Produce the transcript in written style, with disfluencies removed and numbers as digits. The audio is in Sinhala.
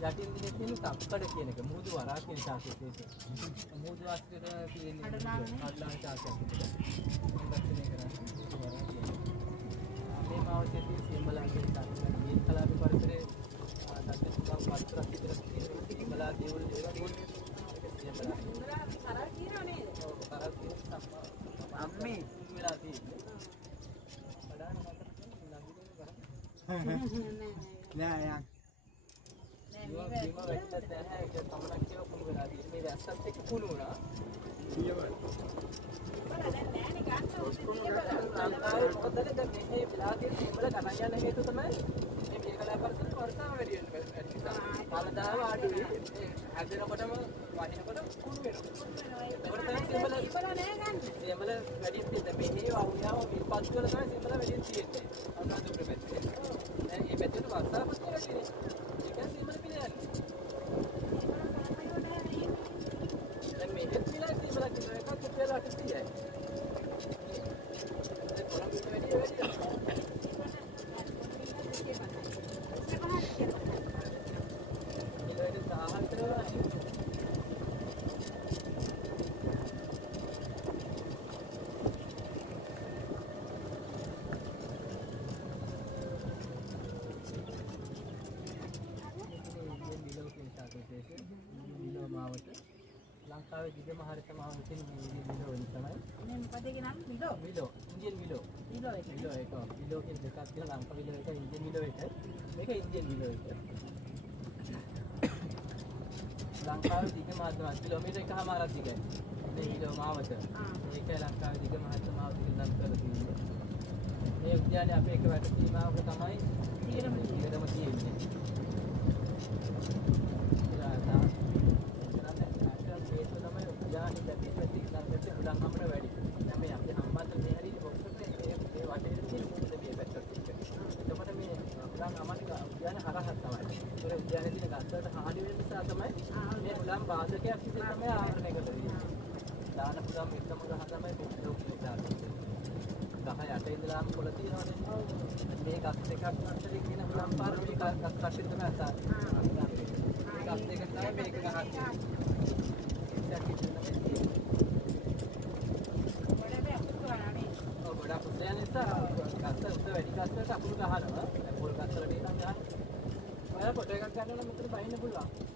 යටින් දිනේ තියෙන තක්කඩ කියන එක මුහුදු වරා කියන ශාස්ත්‍රයේ මුහුදු වාස්කර තියෙන කඩලාන ශාස්ත්‍රය. මේ මාවතේ තියෙන සිම්බලාගේ ශාස්ත්‍රය මේ කලාවේ පරිසරයේ සත්‍ය සුභ වස්ත්‍ර විතර තියෙන සිම්බලා දේවල් ඒවා කියන්නේ සිම්බලා. කරා කියනවා නේද? ඔව් කරා කියන සම්මා අම්මේ වෙලා තියෙන්නේ. බලන්න මට නෑ යා මේක වැට්ටත් නැහැ ඒක තමනක් කියලා කුණු වෙලා තියෙන්නේ මේ වැස්සත් එක්ක කුණු වුණා ඊයවල බලන්න නෑනේ ගන්න ඕනේ මොකද දැන් මේ වෙලා තියෙන සිම්බල ගණන් යන හේතුව තමයි මේ කලා පරිසරේ වර්ෂාව වැඩි වෙන නිසා කාලදාව අඩුයි හැදෙනකොටම වහිනකොට කුණු වෙනවා ඒකට තමයි සිම්බල ඉබල නෑ ගන්න සිම්බල වැඩි තියෙද්දි මේ වහුණාව විපත් කරලා තමයි සිම්බල වැඩි තියෙන්නේ අනුරාධපුර පැත්තේ දැන් මේ පැත්තේ වර්ෂාවක් තියෙන්නේ ඒක සිම්බල පිළියන්නේ දැන් මේකත් පිළියන්නේ සිම්බල කියන එකත් කියලා තියෙන්නේ දැන් කොළඹ වැඩි ලංකාවේ දිගම හරිත මාවතින් මේ විලෝ වෙන තමයි මේ මොකද කියන නම් විලෝ ඉන්දියන් විලෝ එක විලෝ කියන දෙකක් තියෙනවා ලංකා විලෝ එක ඉන්දියන් විලෝ එක මේක ඉන්දියන් විලෝ එක ලංකාවේ දිගම හරිත කිලෝමීටර් 1.5ක් දිගයි මේ විලෝ මාවත ඒක ලංකාවේ දිගම හරිත මාවතින් නම් කරලා තියෙන්නේ මේ උද්‍යානයේ අපේ එක වැට සීමාවක තමයි ඊළම තියෙන්නේ යානි දැන් මේ සිග්නල් එකේ උඩන් අපිට වැඩි. දැන් මේ අපි හම්බන්තොට මේ හරිය බොක්ස් එකේ මේ වටේට තියෙන මොකද මේ පැත්තට තියෙන්නේ. එතකොට මේ උඩන් අමනික උද්‍යාන හරහක් තමයි. ඒ උද්‍යානයේ තියෙන ගස්වලට හානි වෙන නිසා තමයි මේ උඩන් බාධකයක් විදිහට තමයි ආවරණය කරන්නේ. දාන පුරම් එකම ගහ තමයි මේ ලෝකෙට දාන්නේ. ගහ යට ඉඳලාම පොළ තියෙනවනේ. මේ ගස් දෙකක් අතරේ කියන උඩන් පාර මේ ගස් කට්ටිය තමයි අතාරින්නේ. මේ ගස් දෙක තමයි මේක ගහක් තියෙන්නේ. ගොඩක් උද්‍යාන නිසා ගස්ස උඩ වැඩි ගස්වලට අකුරු ගහනවා. පොල් ගස්වලට ඉතින් ගහනවා. ඔයාලා ෆොටෝ එකක් ගන්න නම් මෙතන බහින්න පුළුවන්.